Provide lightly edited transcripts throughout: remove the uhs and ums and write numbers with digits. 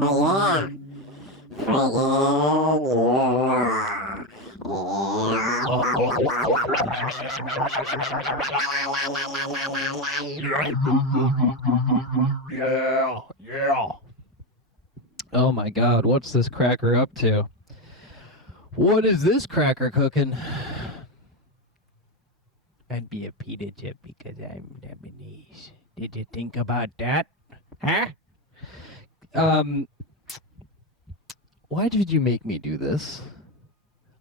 Yeah, yeah. Oh my God, what's this cracker up to? What is this cracker cooking? I'd be a pita chip because I'm Lebanese. Did you think about that? Huh? Why did you make me do this?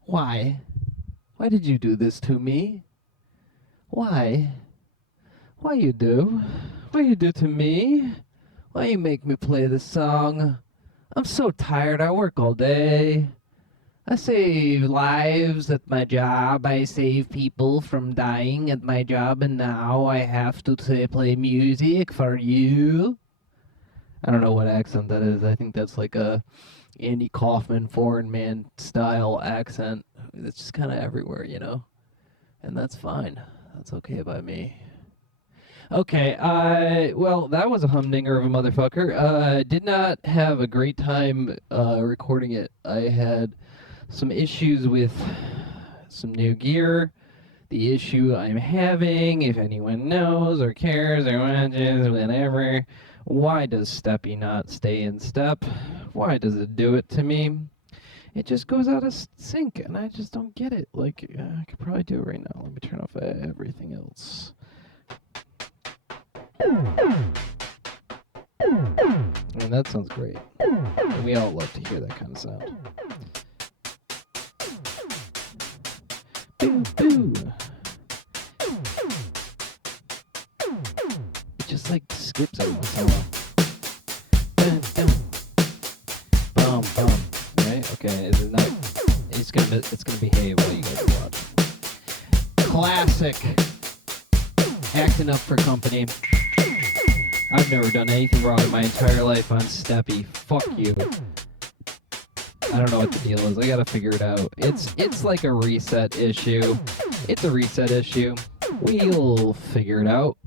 Why? Why did you do this to me? Why? Why you do? Why you do to me? Why you make me play this song? I'm so tired. I work all day. I save lives at my job. I save people from dying at my job, and now I have to play music for you. I don't know what accent that is. I think that's like a Andy Kaufman foreign man style accent. It's just kind of everywhere, you know? And that's fine. That's okay by me. Okay, well, that was a humdinger of a motherfucker. Did not have a great time recording it. I had some issues with some new gear. The issue I'm having, if anyone knows or cares or watches, whatever, why does Steppy not stay in step? Why does it do it to me? It just goes out of sync, and I just don't get it. Like, I could probably do it right now. Let me turn off everything else. I mean, that sounds great. And we all love to hear that kind of sound. Boo, boo. It just like skips every once in a while. Bam, bam. Bum, bum. Right? Okay, is it not? It's gonna behave while you guys are watching. Classic. Acting up for company. I've never done anything wrong in my entire life on Steppy. Fuck you. I don't know what the deal is. I gotta figure it out. It's like a reset issue. It's a reset issue. We'll figure it out.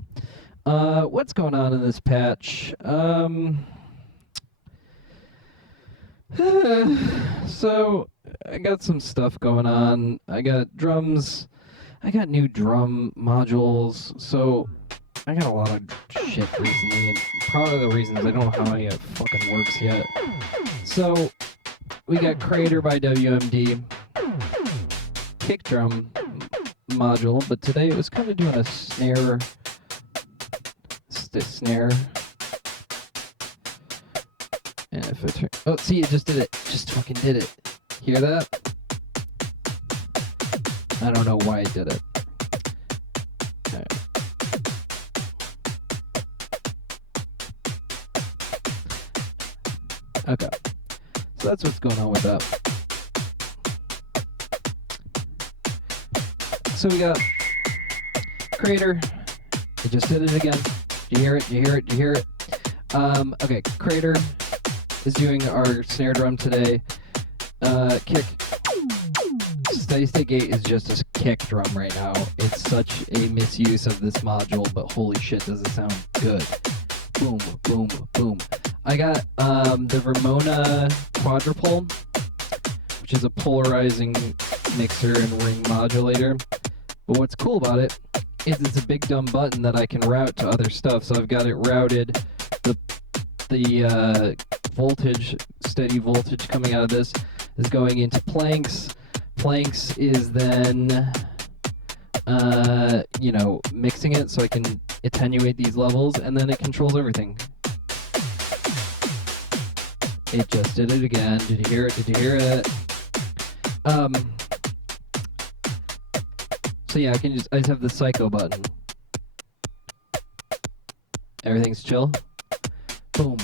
What's going on in this patch? So I got some stuff going on. I got drums. I got new drum modules. So I got a lot of shit recently, and part of the reason is I don't know how any of it fucking works yet. So we got Crater by WMD, kick drum module, but today it was kind of doing a snare. And if I turn, oh, see, it just did it. Just fucking did it. Hear that? I don't know why it did it. Okay, so that's what's going on with that. So we got Crater. It just did it again. Do you hear it? Do you hear it? Do you hear it? Okay, Crater is doing our snare drum today. Kick. Steady State Gate is just a kick drum right now. It's such a misuse of this module, but holy shit, does it sound good. Boom, boom, boom. I got the Ramona Quadrupole, which is a polarizing mixer and ring modulator. But what's cool about it is it's a big dumb button that I can route to other stuff. So I've got it routed. The voltage, steady voltage coming out of this is going into planks. Planks is then, mixing it so I can attenuate these levels, and then it controls everything. It just did it again. Did you hear it? Did you hear it? So yeah, I just have the psycho button. Everything's chill. Boom.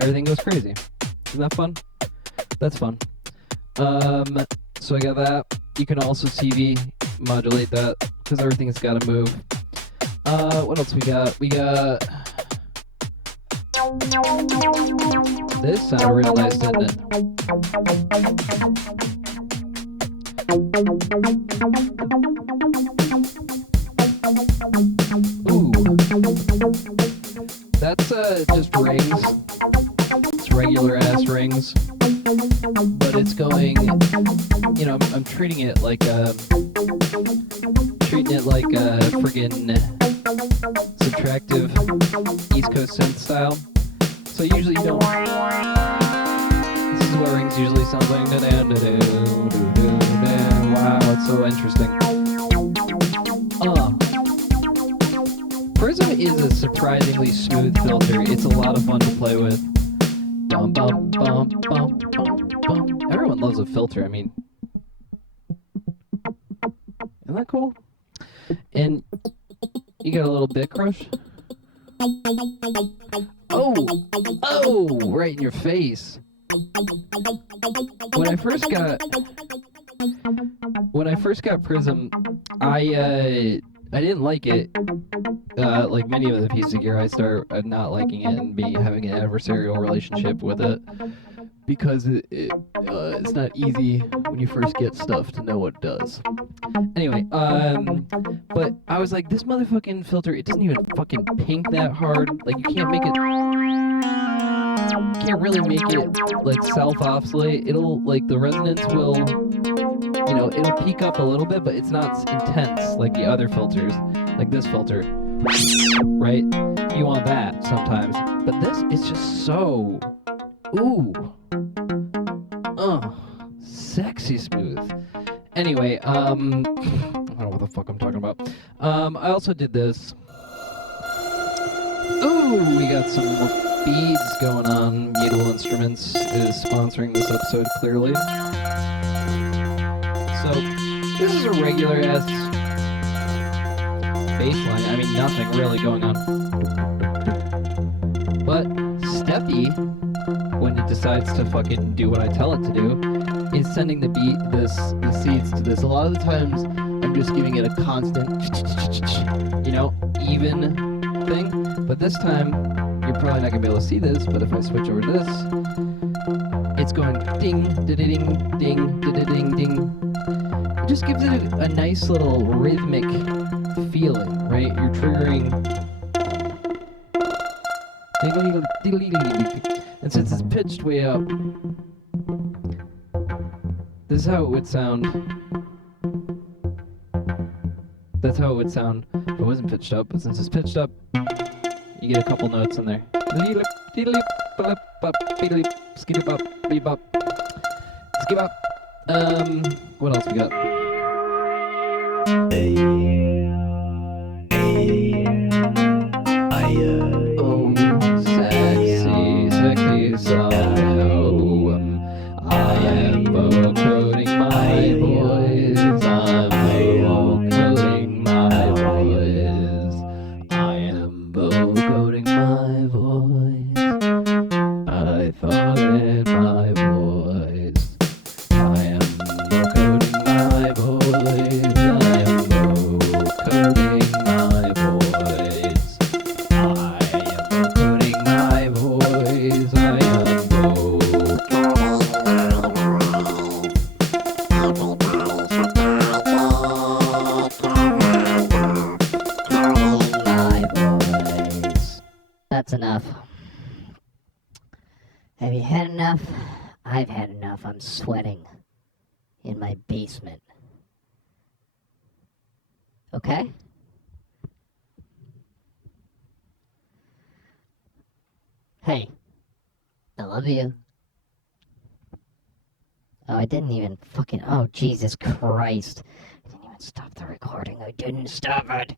Everything goes crazy. Isn't that fun? That's fun. So I got that. You can also CV modulate that because everything's got to move. What else we got? We got this sounded real nice, didn't it? Ooh. That's just rings. It's regular ass rings. But it's going, I'm treating it like a friggin' subtractive East Coast synth style. So usually you don't. This is what rings usually sounds like. Wow, it's so interesting. Prism is a surprisingly smooth filter. It's a lot of fun to play with. Bum, bum, bum, bum, bum, bum. Everyone loves a filter. I mean, isn't that cool? And you got a little bit crush. Oh, right in your face. When I first got Prism, I didn't like it. Like many of the pieces of gear, I start not liking it and having an adversarial relationship with it because it's not easy when you first get stuff to know what it does. Anyway, but I was like, this motherfucking filter, it doesn't even fucking pink that hard. Like, you can't really make it like self-oscillate. It'll, like, the resonance will, it'll peak up a little bit, but it's not intense like the other filters, like this filter, right? You want that sometimes, but this, it's just so, sexy smooth. Anyway, I don't know what the fuck I'm talking about. I also did this. Ooh, we got some beads going on. Musical Instruments is sponsoring this episode, clearly. So, this is a regular ass bass line. I mean, nothing really going on. But Steppy, when it decides to fucking do what I tell it to do, is sending the seeds to this. A lot of the times, I'm just giving it a constant, even thing. But this time, you're probably not gonna be able to see this, but if I switch over to this, it's going ding, da-da-ding, ding, da-da-ding, ding. It just gives it a nice little rhythmic feeling, right? You're triggering. And since it's pitched way up, this is how it would sound. That's how it would sound if it wasn't pitched up, but since it's pitched up, you get a couple notes in there. What else we got? Oh, sexy side. I am vocoding my voice. I'm vocoding my voice. I am vocoding my voice. I thought in my voice. I am vocoding my voice. I am vocoding my voice. I am vocoding my voice. I am That's enough. Have you had enough? I've had enough. I'm sweating in my basement. Okay? Hey, I love you. Oh, I didn't even fucking... Oh, Jesus Christ. I didn't even stop the recording. I didn't stop it.